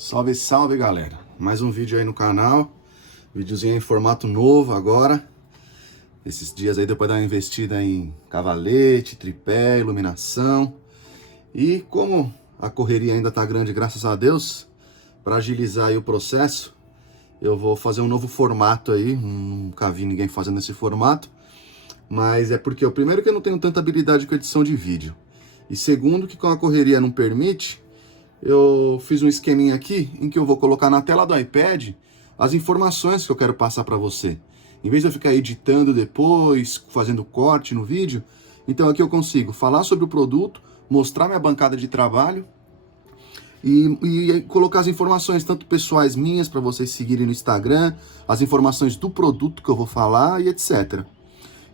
Salve, salve, galera! Mais um vídeo aí no canal, videozinho em formato novo agora. Esses dias aí deu para dar uma investida em cavalete, tripé, iluminação. E como a correria ainda tá grande, graças a Deus, para agilizar aí o processo, eu vou fazer um novo formato aí. Nunca vi ninguém fazendo esse formato, mas é porque, primeiro, que eu não tenho tanta habilidade com edição de vídeo, e segundo, que com a correria não permite. Eu fiz um esqueminha aqui em que eu vou colocar na tela do iPad as informações que eu quero passar para você. Em vez de eu ficar editando depois, fazendo corte no vídeo, então aqui eu consigo falar sobre o produto, mostrar minha bancada de trabalho e colocar as informações, tanto pessoais minhas, para vocês seguirem no Instagram, as informações do produto que eu vou falar e etc.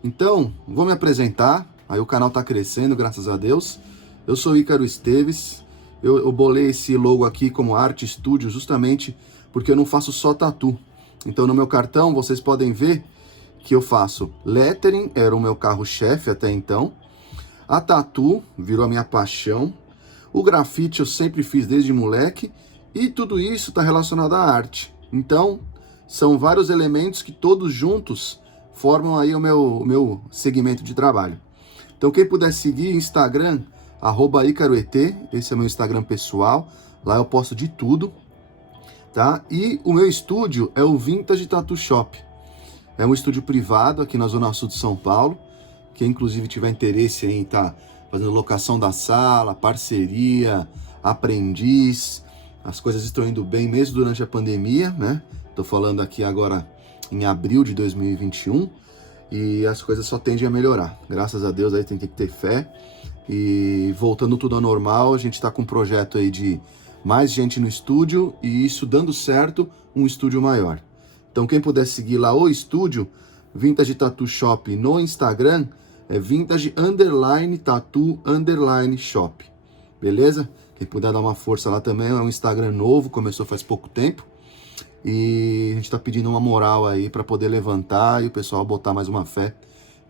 Então, vou me apresentar, aí o canal está crescendo, graças a Deus. Eu sou Ícaro Esteves. Eu bolei esse logo aqui como Arte Studio justamente porque eu não faço só tatu. Então no meu cartão vocês podem ver que eu faço lettering, era o meu carro-chefe até então. A tatu virou a minha paixão. O grafite eu sempre fiz desde moleque. E tudo isso está relacionado à arte. Então são vários elementos que todos juntos formam aí o meu segmento de trabalho. Então quem puder seguir Instagram, @IcaroET, esse é o meu Instagram pessoal, lá eu posto de tudo, tá? E o meu estúdio é o Vintage Tattoo Shop, é um estúdio privado aqui na Zona Sul de São Paulo. Quem inclusive tiver interesse em estar fazendo locação da sala, parceria, aprendiz, as coisas estão indo bem mesmo durante a pandemia, né? Tô falando aqui agora em abril de 2021 e as coisas só tendem a melhorar, graças a Deus. Aí tem que ter fé. E voltando tudo ao normal, a gente está com um projeto aí de mais gente no estúdio e isso dando certo, um estúdio maior. Então quem puder seguir lá o estúdio, Vintage Tattoo Shop no Instagram, é Vintage_Tattoo_Shop, beleza? Quem puder dar uma força lá também, é um Instagram novo, começou faz pouco tempo. E a gente está pedindo uma moral aí para poder levantar e o pessoal botar mais uma fé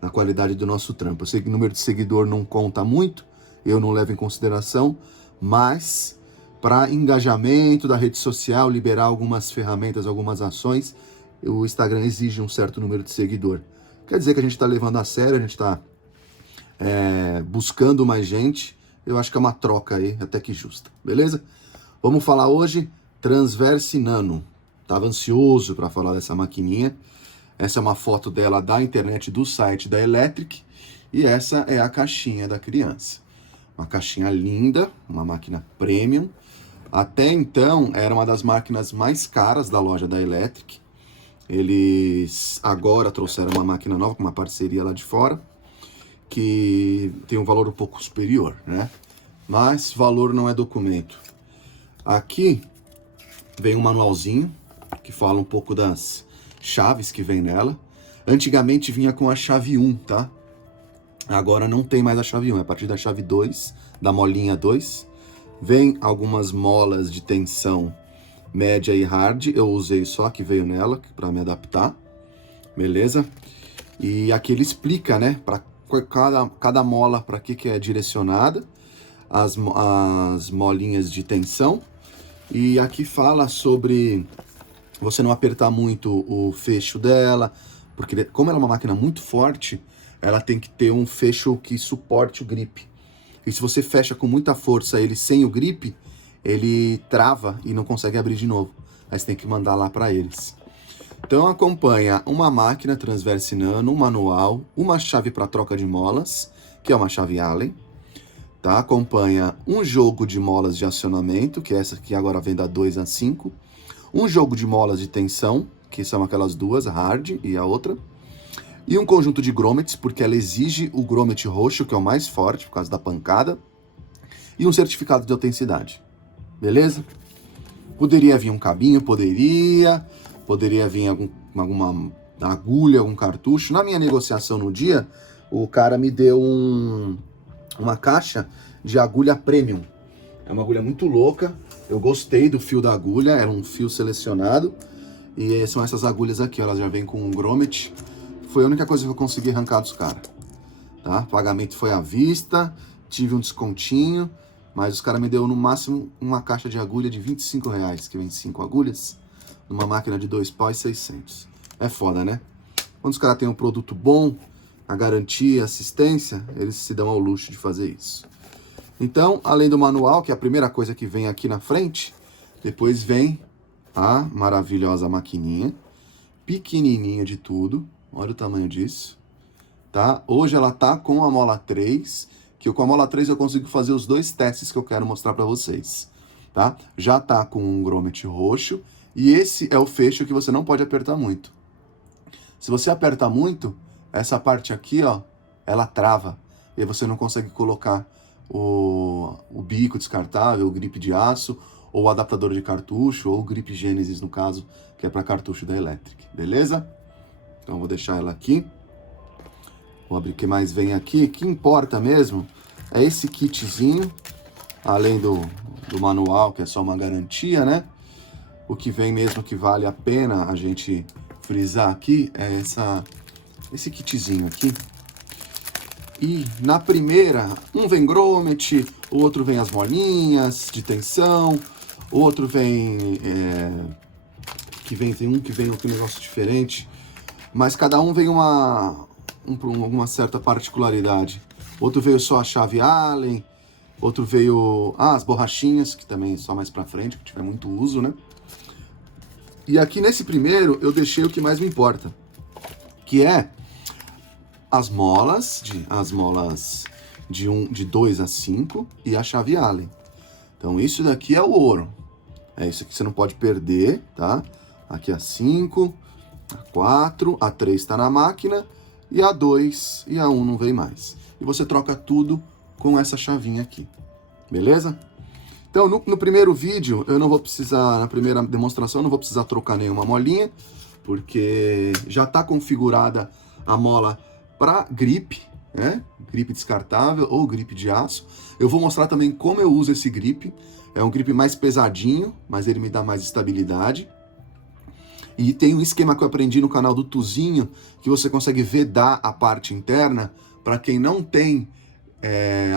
na qualidade do nosso trampo. Eu sei que o número de seguidor não conta muito, eu não levo em consideração, mas para engajamento da rede social, liberar algumas ferramentas, algumas ações, o Instagram exige um certo número de seguidor. Quer dizer que a gente está levando a sério, a gente está buscando mais gente. Eu acho que é uma troca aí, até que justa, beleza? Vamos falar hoje Transverse Nano. Tava ansioso para falar dessa maquininha. Essa é uma foto dela da internet, do site da Electric. E essa é a caixinha da criança. Uma caixinha linda, uma máquina premium. Até então, era uma das máquinas mais caras da loja da Electric. Eles agora trouxeram uma máquina nova, com uma parceria lá de fora, que tem um valor um pouco superior, né? Mas valor não é documento. Aqui vem um manualzinho, que fala um pouco das chaves que vem nela. Antigamente vinha com a chave 1, tá? Agora não tem mais a chave 1, é a partir da chave 2, da molinha 2. Vem algumas molas de tensão média e hard, eu usei só a que veio nela, para me adaptar, beleza? E aqui ele explica, né, para cada mola para que é direcionada, as molinhas de tensão. E aqui fala sobre você não apertar muito o fecho dela, porque como ela é uma máquina muito forte, ela tem que ter um fecho que suporte o grip. E se você fecha com muita força ele sem o grip, ele trava e não consegue abrir de novo. Aí você tem que mandar lá para eles. Então acompanha uma máquina Transverse Nano, um manual, uma chave para troca de molas, que é uma chave Allen. Tá? Acompanha um jogo de molas de acionamento, que é essa aqui agora vem da 2 a 5. Um jogo de molas de tensão, que são aquelas duas, a hard e a outra. E um conjunto de grommets, porque ela exige o grommet roxo, que é o mais forte, por causa da pancada. E um certificado de autenticidade. Beleza? Poderia vir um cabinho, poderia vir alguma agulha, algum cartucho. Na minha negociação no dia, o cara me deu uma caixa de agulha premium. É uma agulha muito louca. Eu gostei do fio da agulha, era um fio selecionado. E são essas agulhas aqui, elas já vêm com um grommet. Foi a única coisa que eu consegui arrancar dos caras. Tá? O pagamento foi à vista, tive um descontinho. mas os caras me deu no máximo uma caixa de agulha de R$25, que vem 5 agulhas, numa máquina de 2 pau e 600. É foda, né? Quando os caras têm um produto bom, a garantia, a assistência, eles se dão ao luxo de fazer isso. Então, além do manual, que é a primeira coisa que vem aqui na frente, depois vem a maravilhosa maquininha, pequenininha de tudo, olha o tamanho disso, tá? Hoje ela tá com a mola 3, que com a mola 3 eu consigo fazer os 2 testes que eu quero mostrar para vocês, tá? Já tá com um grommet roxo, e esse é o fecho que você não pode apertar muito. Se você aperta muito, essa parte aqui, ó, ela trava, e aí você não consegue colocar o bico descartável, o grip de aço, ou o adaptador de cartucho, ou o grip Genesis, no caso, que é para cartucho da Electric, beleza? Então, vou deixar ela aqui. Vou abrir o que mais vem aqui. O que importa mesmo é esse kitzinho, além do manual, que é só uma garantia, né? O que vem mesmo que vale a pena a gente frisar aqui é esse kitzinho aqui. E na primeira, um vem grommet, o outro vem as molinhas de tensão, o outro vem... tem um que vem com um negócio diferente, mas cada um vem uma certa particularidade. Outro veio só a chave Allen, outro veio as borrachinhas, que também só mais pra frente, que tiver muito uso, né? E aqui nesse primeiro eu deixei o que mais me importa, que é as molas de 2 a 5 e a chave Allen. Então isso daqui é o ouro. É isso aqui que você não pode perder, tá? Aqui a 5, a 4, a 3 está na máquina, e a 2 e a 1 não vem mais. E você troca tudo com essa chavinha aqui, beleza? Então, no primeiro vídeo, eu não vou precisar, na primeira demonstração, eu não vou precisar trocar nenhuma molinha, porque já está configurada a mola para grip, né? Grip descartável ou grip de aço. Eu vou mostrar também como eu uso esse grip. É um grip mais pesadinho, mas ele me dá mais estabilidade. E tem um esquema que eu aprendi no canal do Tuzinho, que você consegue vedar a parte interna, para quem não tem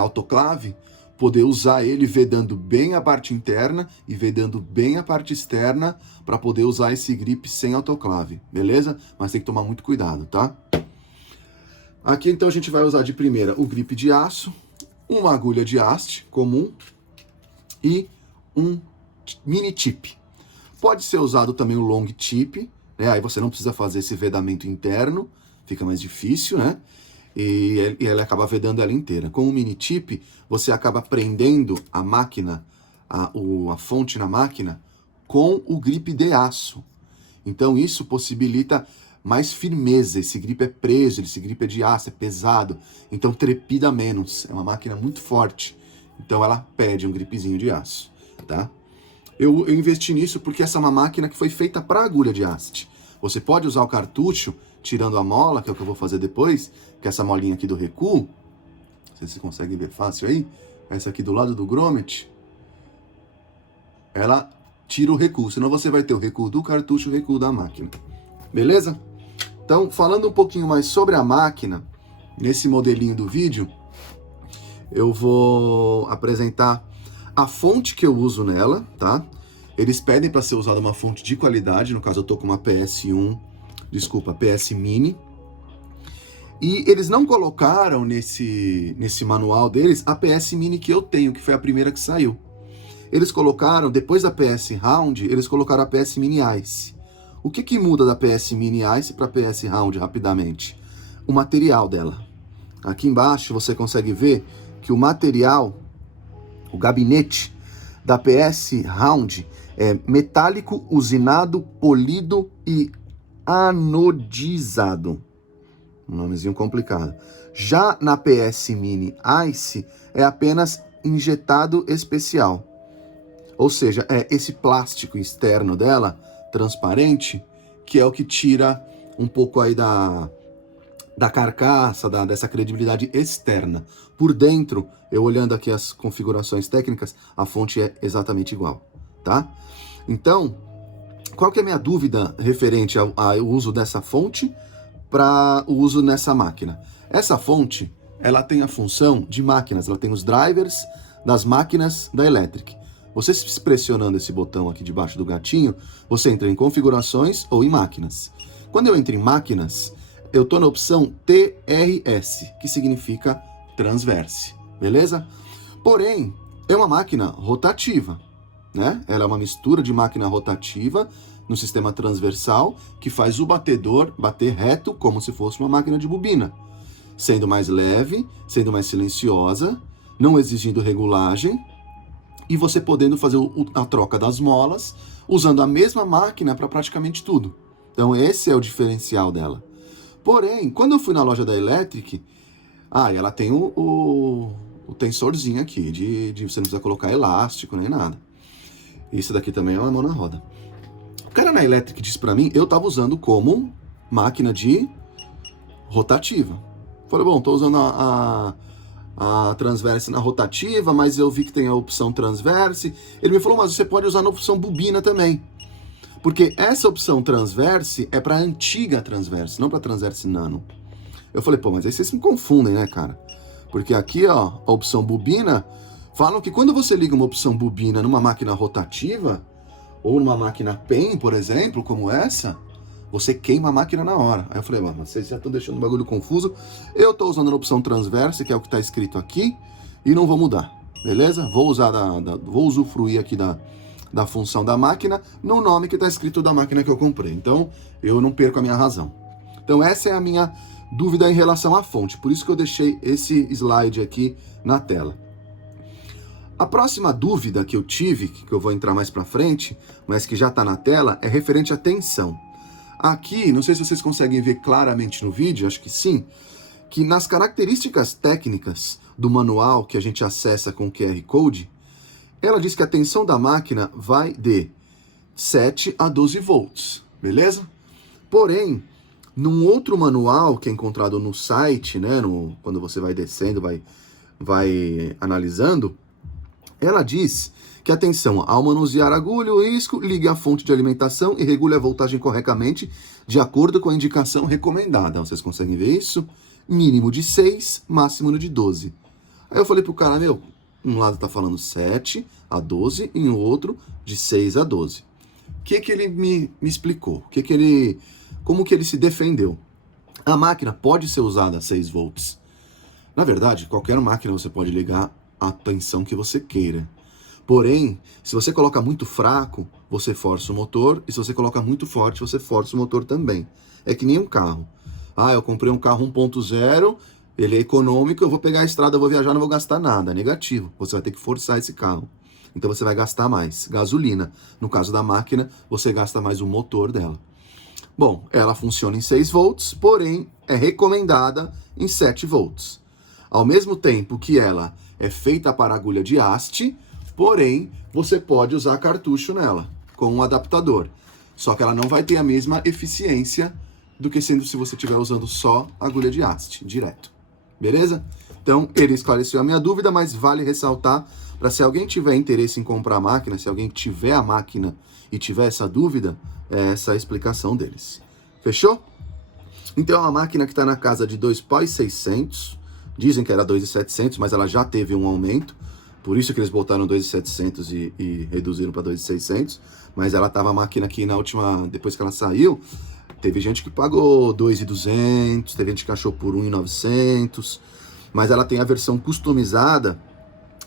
autoclave, poder usar ele vedando bem a parte interna e vedando bem a parte externa, para poder usar esse grip sem autoclave, beleza? Mas tem que tomar muito cuidado, tá? Aqui então a gente vai usar de primeira o grip de aço, uma agulha de haste comum e um mini tip. Pode ser usado também o long tip, né? Aí você não precisa fazer esse vedamento interno, fica mais difícil, né? E ele acaba vedando ela inteira. Com o mini tip, você acaba prendendo a máquina, a fonte na máquina, com o grip de aço. Então isso possibilita mais firmeza. Esse grip é preso, esse grip é de aço, é pesado, então trepida menos. É uma máquina muito forte, então ela pede um gripzinho de aço, tá? Eu investi nisso porque essa é uma máquina que foi feita para agulha de haste. Você pode usar o cartucho, tirando a mola, que é o que eu vou fazer depois, que é essa molinha aqui do recuo. Não sei se você consegue ver fácil aí. Essa aqui do lado do grommet, ela tira o recuo, senão você vai ter o recuo do cartucho e o recuo da máquina. Beleza? Então, falando um pouquinho mais sobre a máquina, nesse modelinho do vídeo, eu vou apresentar a fonte que eu uso nela, tá? Eles pedem para ser usada uma fonte de qualidade, no caso eu tô com uma PS Mini. E eles não colocaram nesse manual deles a PS Mini que eu tenho, que foi a primeira que saiu. Eles colocaram, depois da PS Round, eles colocaram a PS Mini Ice. O que muda da PS Mini Ice para a PS Round, rapidamente? O material dela. Aqui embaixo você consegue ver que o material, o gabinete da PS Round é metálico, usinado, polido e anodizado. Um nomezinho complicado. Já na PS Mini Ice é apenas injetado especial. Ou seja, é esse plástico externo dela, transparente, que é o que tira um pouco aí da carcaça, dessa credibilidade externa. Por dentro, eu olhando aqui as configurações técnicas, a fonte é exatamente igual, tá? Então, qual que é a minha dúvida referente ao uso dessa fonte para o uso nessa máquina? Essa fonte, ela tem a função de máquinas, ela tem os drivers das máquinas da Electric. Você pressionando esse botão aqui debaixo do gatinho, você entra em configurações ou em máquinas. Quando eu entro em máquinas, eu estou na opção TRS, que significa transverse, beleza? Porém, é uma máquina rotativa, né? Ela é uma mistura de máquina rotativa no sistema transversal que faz o batedor bater reto como se fosse uma máquina de bobina, sendo mais leve, sendo mais silenciosa, não exigindo regulagem e você podendo fazer a troca das molas usando a mesma máquina para praticamente tudo. Então esse é o diferencial dela. Porém, quando eu fui na loja da Electric, ela tem o tensorzinho aqui, de você não precisa colocar elástico nem nada. Isso daqui também é uma mão na roda. O cara na Electric disse pra mim, eu tava usando como máquina de rotativa. Falei, bom, tô usando a transverse na rotativa, mas eu vi que tem a opção transverse. Ele me falou, mas você pode usar na opção bobina também. Porque essa opção transverse é para antiga transverse, não para transverse nano. Eu falei, pô, mas aí vocês me confundem, né, cara? Porque aqui, ó, a opção bobina, falam que quando você liga uma opção bobina numa máquina rotativa, ou numa máquina PEM, por exemplo, como essa, você queima a máquina na hora. Aí eu falei, mano, vocês já estão deixando o bagulho confuso. Eu tô usando a opção transverse, que é o que tá escrito aqui, e não vou mudar, beleza? Vou usar vou usufruir aqui da função da máquina no nome que está escrito da máquina que eu comprei. Então, eu não perco a minha razão. Então, essa é a minha dúvida em relação à fonte. Por isso que eu deixei esse slide aqui na tela. A próxima dúvida que eu tive, que eu vou entrar mais para frente, mas que já está na tela, é referente à tensão. Aqui, não sei se vocês conseguem ver claramente no vídeo, acho que sim, que nas características técnicas do manual que a gente acessa com o QR Code, ela diz que a tensão da máquina vai de 7 a 12 volts, beleza? Porém, num outro manual que é encontrado no site, né, quando você vai descendo, vai analisando, ela diz que a tensão, ao manusear a agulha ou isco, ligue a fonte de alimentação e regule a voltagem corretamente de acordo com a indicação recomendada. Vocês conseguem ver isso? Mínimo de 6, máximo de 12. Aí eu falei pro cara, meu, um lado tá falando 7 a 12 e o outro de 6 a 12. O que ele me explicou? Como que ele se defendeu? A máquina pode ser usada a 6 volts. Na verdade, qualquer máquina você pode ligar a tensão que você queira. Porém, se você coloca muito fraco, você força o motor, e se você coloca muito forte, você força o motor também. É que nem um carro. Eu comprei um carro 1.0, ele é econômico, eu vou pegar a estrada, eu vou viajar, não vou gastar nada. Negativo. Você vai ter que forçar esse carro. Então você vai gastar mais gasolina. No caso da máquina, você gasta mais o motor dela. Bom, ela funciona em 6 volts, porém é recomendada em 7 volts. Ao mesmo tempo que ela é feita para agulha de haste, porém você pode usar cartucho nela, com um adaptador. Só que ela não vai ter a mesma eficiência do que sendo se você estiver usando só agulha de haste, direto. Beleza? Então, ele esclareceu a minha dúvida, mas vale ressaltar para se alguém tiver interesse em comprar a máquina, se alguém tiver a máquina e tiver essa dúvida, é essa a explicação deles. Fechou? Então, é uma máquina que está na casa de 2.600, dizem que era 2.700, mas ela já teve um aumento, por isso que eles botaram 2.700 e reduziram para 2.600, mas ela estava a máquina aqui na última, depois que ela saiu, teve gente que pagou 2.200, teve gente que achou por 1.900, mas ela tem a versão customizada,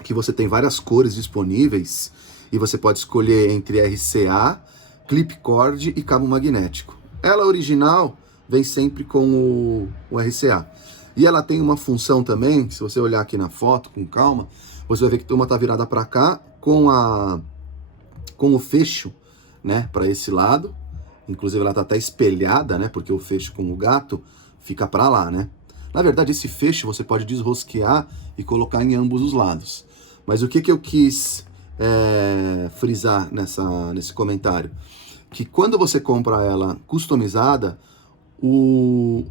que você tem várias cores disponíveis, e você pode escolher entre RCA, clip cord e cabo magnético. Ela original vem sempre com o RCA. E ela tem uma função também, se você olhar aqui na foto com calma, você vai ver que uma tá virada para cá com o fecho, né, para esse lado. Inclusive ela tá até espelhada, né, porque o fecho com o gato fica para lá, né? Na verdade, esse fecho você pode desrosquear e colocar em ambos os lados. Mas o que eu quis frisar nesse comentário? Que quando você compra ela customizada, o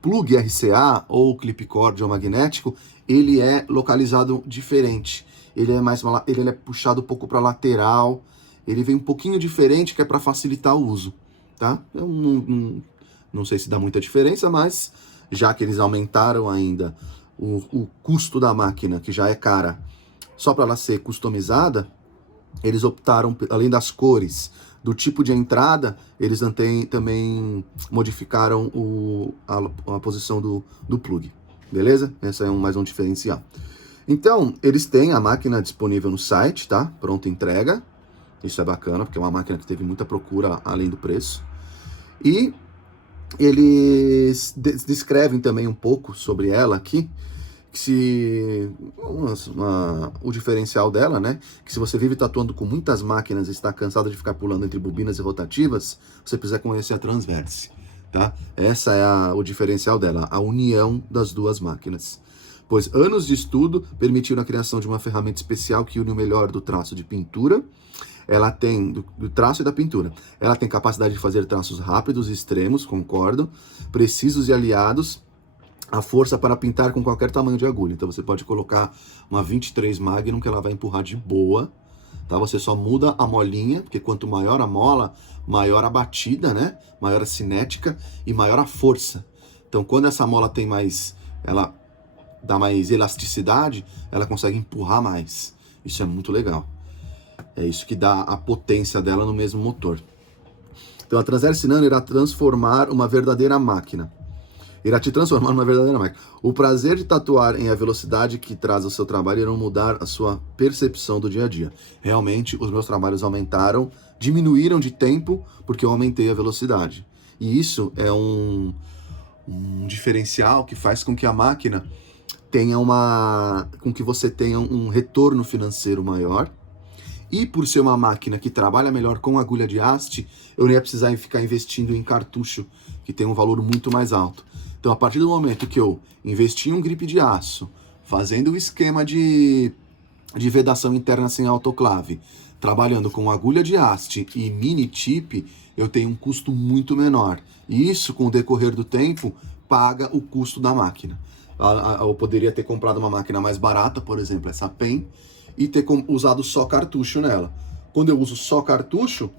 plug RCA ou o clip cord ou magnético, ele é localizado diferente. Ele é puxado um pouco para lateral, ele vem um pouquinho diferente, que é para facilitar o uso, tá? Eu não sei se dá muita diferença, mas já que eles aumentaram ainda o custo da máquina, que já é cara, só para ela ser customizada, eles optaram, além das cores, do tipo de entrada, eles também modificaram a posição do plug, beleza? Esse é mais um diferencial. Então, eles têm a máquina disponível no site, tá? Pronta entrega. Isso é bacana, porque é uma máquina que teve muita procura além do preço. E eles descrevem também um pouco sobre ela aqui, que o diferencial dela, né? Que se você vive tatuando com muitas máquinas e está cansado de ficar pulando entre bobinas e rotativas, você precisa conhecer a Transverse, tá? Essa é o diferencial dela, a união das duas máquinas. Pois anos de estudo permitiram a criação de uma ferramenta especial que une o melhor do traço de pintura. Ela tem, do traço e da pintura, ela tem capacidade de fazer traços rápidos e extremos, concordo, precisos e aliados, a força para pintar com qualquer tamanho de agulha. Então você pode colocar uma 23 Magnum que ela vai empurrar de boa, tá? Você só muda a molinha, porque quanto maior a mola, maior a batida, né? Maior a cinética e maior a força. Então quando essa mola tem mais, ela dá mais elasticidade, ela consegue empurrar mais. Isso é muito legal. É isso que dá a potência dela no mesmo motor. Então a Transverse Nano irá transformar uma verdadeira máquina. Irá te transformar numa verdadeira máquina. O prazer de tatuar em a velocidade que traz ao seu trabalho irão mudar a sua percepção do dia a dia. Realmente, os meus trabalhos aumentaram, diminuíram de tempo, porque eu aumentei a velocidade. E isso é um diferencial que faz com que a máquina tenha com que você tenha um retorno financeiro maior. E por ser uma máquina que trabalha melhor com agulha de haste, eu não ia precisar ficar investindo em cartucho, que tem um valor muito mais alto. Então, a partir do momento que eu investi em um grip de aço, fazendo o esquema de vedação interna sem autoclave, trabalhando com agulha de haste e mini tip, eu tenho um custo muito menor. E isso, com o decorrer do tempo, paga o custo da máquina. Eu poderia ter comprado uma máquina mais barata, por exemplo, essa PEN, e ter usado só cartucho nela. Quando eu uso só cartucho,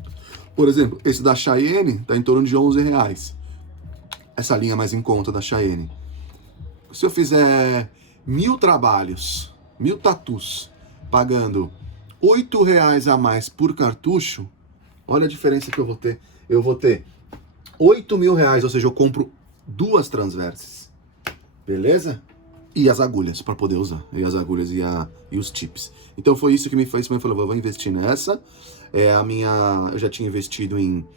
por exemplo, esse da Cheyenne está em torno de R$11. Essa linha mais em conta da Cheyenne. Se eu fizer 1000 trabalhos, 1000 tatus, pagando R$8 a mais por cartucho, olha a diferença que eu vou ter. Eu vou ter R$8.000, ou seja, eu compro 2 transverses. Beleza? E as agulhas para poder usar. E as agulhas e os tips. Então foi isso que me fez. Eu falei, vou investir nessa. Eu já tinha investido em.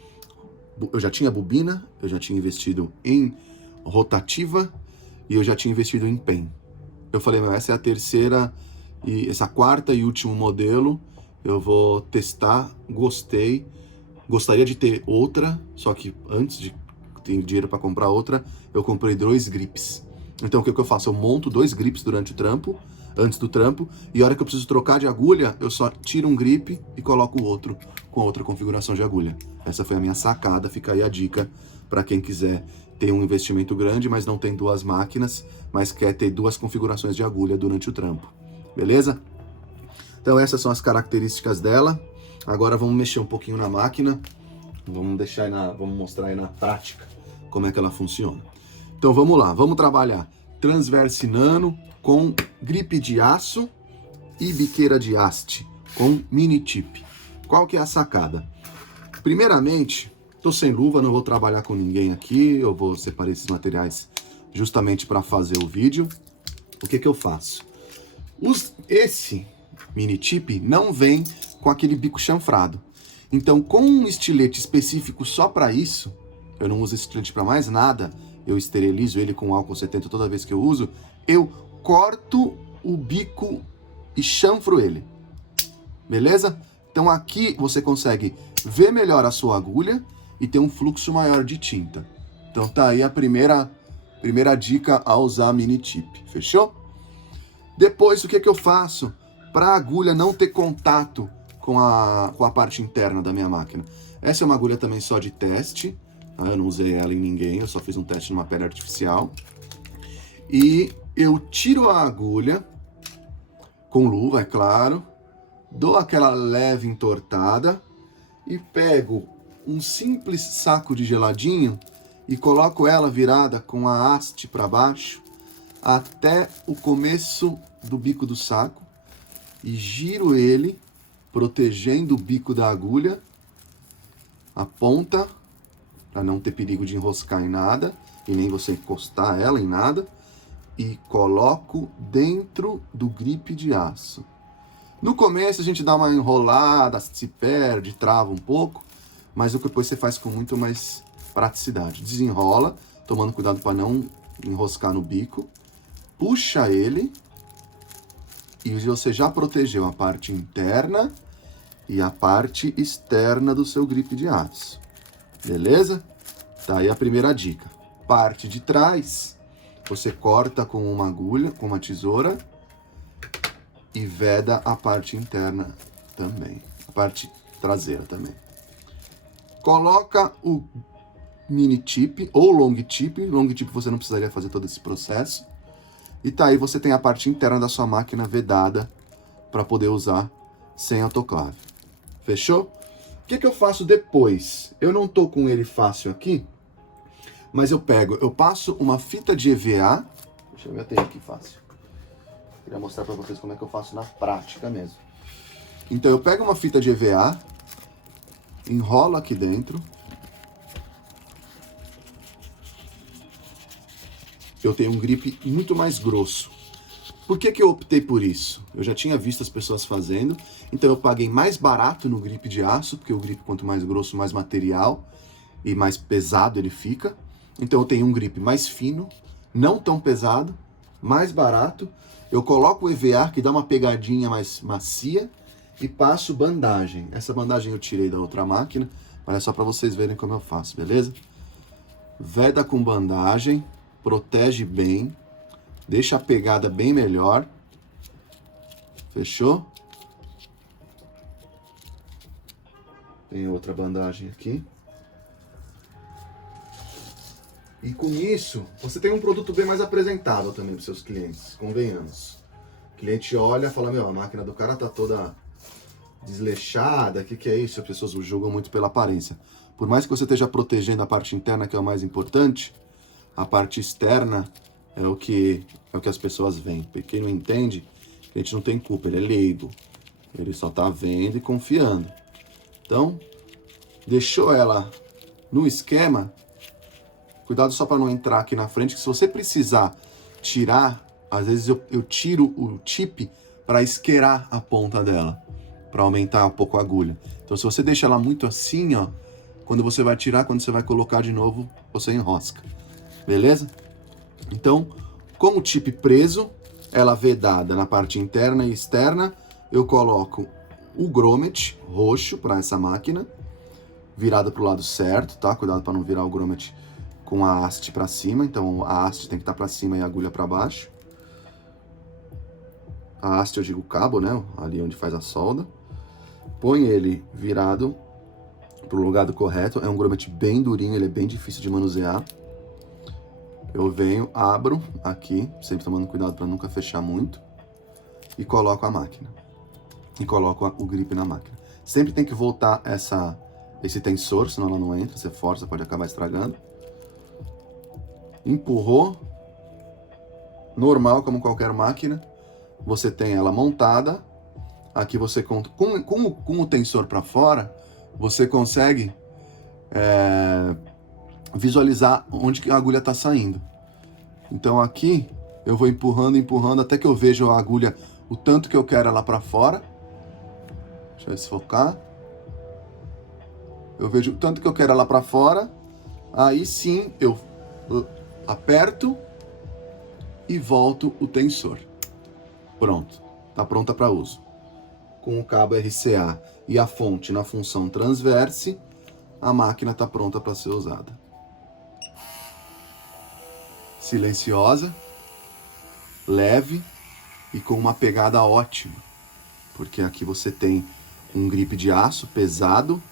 Eu já tinha bobina, eu já tinha investido em rotativa e eu já tinha investido em pen. Eu falei, essa é a terceira e essa quarta e último modelo. Eu vou testar, gostei. Gostaria de ter outra, só que antes de ter dinheiro para comprar outra, eu comprei 2 grips. Então o que eu faço? Eu monto 2 grips durante o trampo, antes do trampo, e a hora que eu preciso trocar de agulha, eu só tiro um grip e coloco o outro com outra configuração de agulha. Essa foi a minha sacada, fica aí a dica para quem quiser ter um investimento grande, mas não tem 2 máquinas, mas quer ter 2 configurações de agulha durante o trampo. Beleza? Então essas são as características dela. Agora vamos mexer um pouquinho na máquina, vamos mostrar aí na prática como é que ela funciona. Então vamos lá, vamos trabalhar Transverse Nano com gripe de aço e biqueira de haste com mini tip. Qual que é a sacada? Primeiramente, tô sem luva, não vou trabalhar com ninguém aqui, eu vou separar esses materiais justamente para fazer o vídeo. O que eu faço? Esse mini tip não vem com aquele bico chanfrado. Então, com um estilete específico só para isso, eu não uso esse estilete para mais nada, eu esterilizo ele com álcool 70 toda vez que eu uso, eu corto o bico e chanfro ele. Beleza? Então aqui você consegue ver melhor a sua agulha e ter um fluxo maior de tinta. Então tá aí a primeira dica a usar mini tip. Fechou? Depois, o que eu faço para a agulha não ter contato com a parte interna da minha máquina? Essa é uma agulha também só de teste. Eu não usei ela em ninguém, eu só fiz um teste numa pele artificial. E eu tiro a agulha, com luva, é claro, dou aquela leve entortada e pego um simples saco de geladinho e coloco ela virada com a haste para baixo até o começo do bico do saco. e giro ele, protegendo o bico da agulha, a ponta, para não ter perigo de enroscar em nada, e nem você encostar ela em nada, e coloco dentro do gripe de aço. No começo a gente dá uma enrolada, se perde, trava um pouco, mas depois você faz com muito mais praticidade. Desenrola, tomando cuidado para não enroscar no bico, puxa ele e você já protegeu a parte interna e a parte externa do seu gripe de aço. Beleza? Tá aí a primeira dica. Parte de trás, você corta com uma agulha, com uma tesoura e veda a parte interna também, a parte traseira também. Coloca o mini tip ou long tip você não precisaria fazer todo esse processo. E tá aí, você tem a parte interna da sua máquina vedada para poder usar sem autoclave. Fechou? O que eu faço depois? Eu não tô com ele fácil aqui, mas eu passo uma fita de EVA. Deixa eu ver, eu tenho aqui fácil. Queria mostrar para vocês como é que eu faço na prática mesmo. Então eu pego uma fita de EVA, enrolo aqui dentro. Eu tenho um grip muito mais grosso. Por que eu optei por isso? Eu já tinha visto as pessoas fazendo, então eu paguei mais barato no grip de aço, porque o grip quanto mais grosso, mais material e mais pesado ele fica. Então eu tenho um grip mais fino, não tão pesado, mais barato. Eu coloco o EVA, que dá uma pegadinha mais macia, e passo bandagem. Essa bandagem eu tirei da outra máquina, mas é só para vocês verem como eu faço, beleza? Veda com bandagem, protege bem, deixa a pegada bem melhor. Fechou? Tem outra bandagem aqui. E com isso, você tem um produto bem mais apresentável também para os seus clientes, convenhamos. O cliente olha e fala, a máquina do cara tá toda desleixada, o que é isso? As pessoas o julgam muito pela aparência. Por mais que você esteja protegendo a parte interna, que é o mais importante, a parte externa é o que as pessoas veem. Porque quem não entende, a gente não tem culpa, ele é leigo. Ele só tá vendo e confiando. Então, deixou ela no esquema. Cuidado só para não entrar aqui na frente, que se você precisar tirar, às vezes eu tiro o tip para esquerar a ponta dela, para aumentar um pouco a agulha. Então se você deixa ela muito assim, quando você vai tirar, quando você vai colocar de novo, você enrosca. Beleza? Então, com o tip preso, ela vedada na parte interna e externa, eu coloco o grommet roxo para essa máquina, virado para o lado certo, tá? Cuidado para não virar o grommet com a haste para cima, então a haste tem que estar para cima e a agulha para baixo. A haste eu digo o cabo, né? Ali onde faz a solda. Põe ele virado para o lugar correto. É um grommet bem durinho, ele é bem difícil de manusear. Eu venho, abro aqui, sempre tomando cuidado para nunca fechar muito, e coloco a máquina. E coloco o grip na máquina. Sempre tem que voltar esse tensor, senão ela não entra. Você força, pode acabar estragando. Empurrou, normal como qualquer máquina, você tem ela montada, aqui você conta, com o tensor para fora, você consegue visualizar onde que a agulha está saindo. Então aqui eu vou empurrando até que eu vejo a agulha, o tanto que eu quero ela para fora. Deixa eu desfocar. Eu vejo o tanto que eu quero ela para fora, aí sim eu aperto e volto o tensor. Pronto, tá pronta para uso. Com o cabo RCA e a fonte na função transverse, a máquina tá pronta para ser usada. Silenciosa, leve e com uma pegada ótima, porque aqui você tem um grip de aço pesado,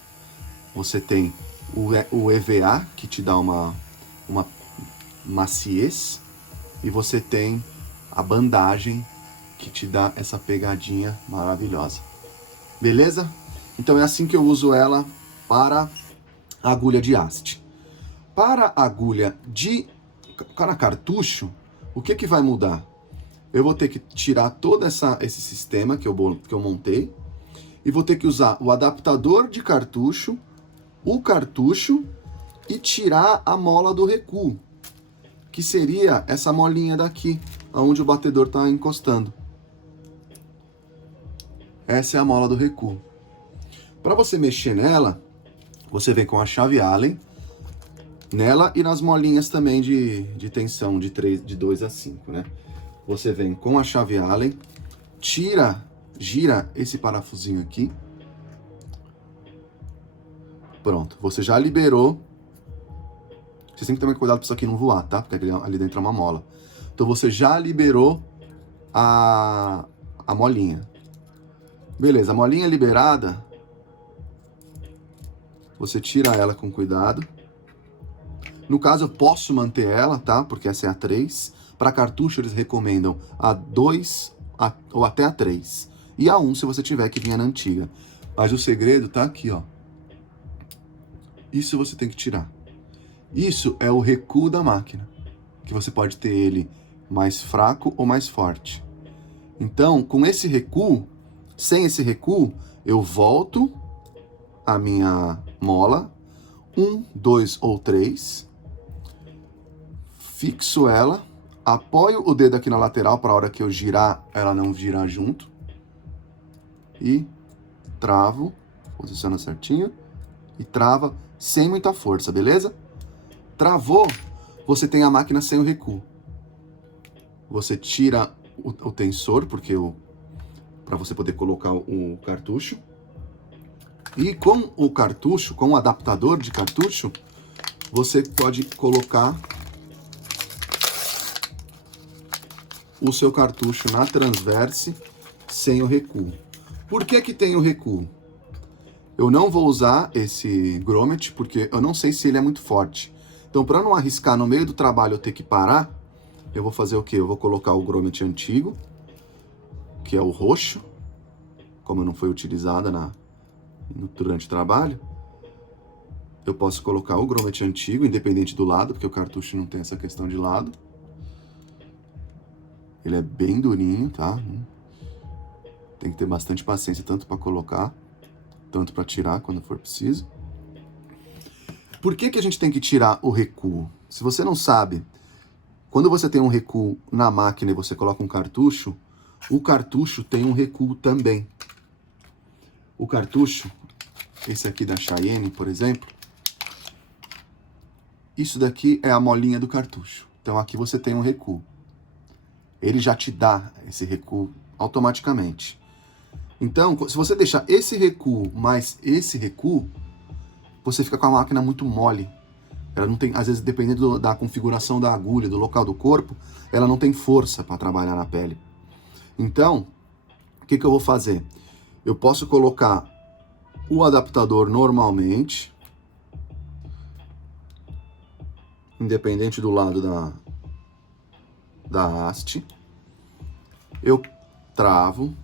você tem o EVA que te dá uma maciez, e você tem a bandagem que te dá essa pegadinha maravilhosa. Beleza? Então é assim que eu uso ela para a agulha de haste. Para a agulha para cartucho, o que vai mudar? eu vou ter que tirar todo esse sistema que eu montei e vou ter que usar o adaptador de cartucho, o cartucho e tirar a mola do recuo, que seria essa molinha daqui, onde o batedor está encostando. Essa é a mola do recuo. Para você mexer nela, você vem com a chave Allen, nela e nas molinhas também de tensão de 2 a 5, né? Você vem com a chave Allen, gira esse parafusinho aqui. Pronto, você já liberou. Você tem que tomar cuidado para isso aqui não voar, tá? Porque ali dentro é uma mola. Então você já liberou a molinha. Beleza, a molinha liberada, você tira ela com cuidado. No caso, eu posso manter ela, tá? Porque essa é a 3. Para cartucho, eles recomendam a 2 ou até a 3. E a 1, se você tiver que vir na antiga. Mas o segredo tá aqui, ó. Isso você tem que tirar. Isso é o recuo da máquina. Que você pode ter ele mais fraco ou mais forte. Então, com esse recuo, sem esse recuo, eu volto a minha mola, 1, 2 ou 3, fixo ela, apoio o dedo aqui na lateral para a hora que eu girar, ela não girar junto, e travo, posiciona certinho, e trava sem muita força, beleza? Travou, você tem a máquina sem o recuo. Você tira o tensor, porque para você poder colocar o cartucho. E com o cartucho, com o adaptador de cartucho, você pode colocar o seu cartucho na transverse sem o recuo. Por que que tem o recuo? Eu não vou usar esse grommet porque eu não sei se ele é muito forte. Então, para não arriscar no meio do trabalho eu ter que parar, eu vou fazer o quê? Eu vou colocar o grommet antigo, que é o roxo, como não foi utilizada durante o trabalho. Eu posso colocar o grommet antigo, independente do lado, porque o cartucho não tem essa questão de lado. Ele é bem durinho, tá? Tem que ter bastante paciência, tanto para colocar, tanto para tirar quando for preciso. Por que que a gente tem que tirar o recuo? Se você não sabe, quando você tem um recuo na máquina e você coloca um cartucho, o cartucho tem um recuo também. O cartucho, esse aqui da Cheyenne, por exemplo, isso daqui é a molinha do cartucho. Então aqui você tem um recuo. Ele já te dá esse recuo automaticamente. Então, se você deixar esse recuo mais esse recuo, você fica com a máquina muito mole. Ela não tem, às vezes, dependendo da configuração da agulha, do local do corpo, ela não tem força para trabalhar na pele. Então, o que eu vou fazer? Eu posso colocar o adaptador normalmente, independente do lado da haste. Eu travo,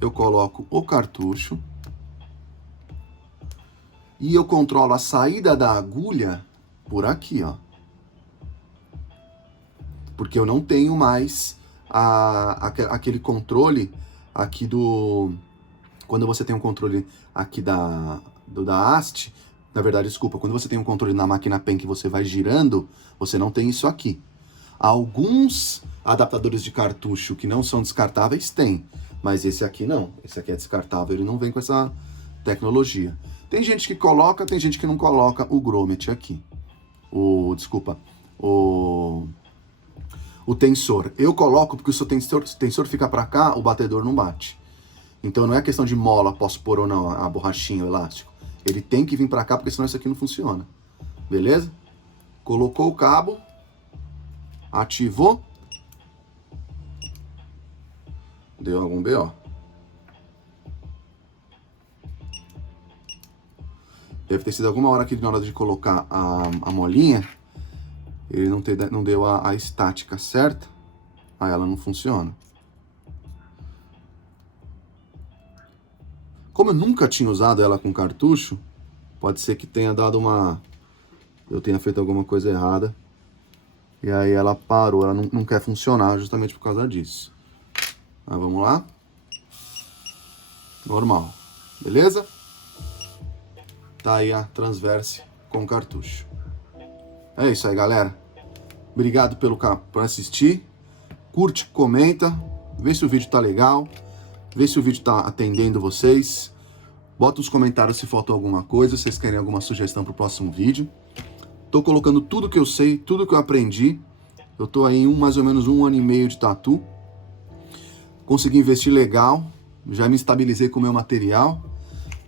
eu coloco o cartucho e eu controlo a saída da agulha por aqui, ó. Porque eu não tenho mais aquele controle aqui do... Quando você tem um controle aqui da haste, na verdade, desculpa, quando você tem um controle na máquina pen que você vai girando, você não tem isso aqui. Alguns adaptadores de cartucho que não são descartáveis têm, mas esse aqui não. Esse aqui é descartável, ele não vem com essa tecnologia. Tem gente que coloca, tem gente que não coloca o grommet aqui. O tensor. Eu coloco porque se o tensor fica para cá, o batedor não bate. Então não é questão de mola, posso pôr ou não a borrachinha, o elástico. Ele tem que vir para cá porque senão isso aqui não funciona. Beleza? Colocou o cabo, ativou. Deu algum BO. Deve ter sido alguma hora aqui na hora de colocar a molinha, ele não deu a estática certa, aí ela não funciona. Como eu nunca tinha usado ela com cartucho, pode ser que tenha dado eu tenha feito alguma coisa errada, e aí ela parou, ela não quer funcionar justamente por causa disso. Mas vamos lá. Normal. Beleza? Tá aí a Transverse com cartucho. É isso aí, galera. Obrigado por assistir. Curte, comenta. Vê se o vídeo tá legal. Vê se o vídeo tá atendendo vocês. Bota nos comentários se faltou alguma coisa, se vocês querem alguma sugestão pro próximo vídeo. Tô colocando tudo que eu sei, tudo que eu aprendi. Eu tô aí em mais ou menos 1 ano e meio de tatu. Consegui investir legal. Já me estabilizei com o meu material.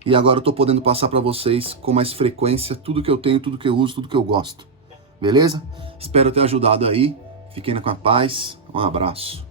E agora eu tô podendo passar para vocês com mais frequência tudo que eu tenho, tudo que eu uso, tudo que eu gosto. Beleza? Espero ter ajudado aí. Fiquem com a paz. Um abraço.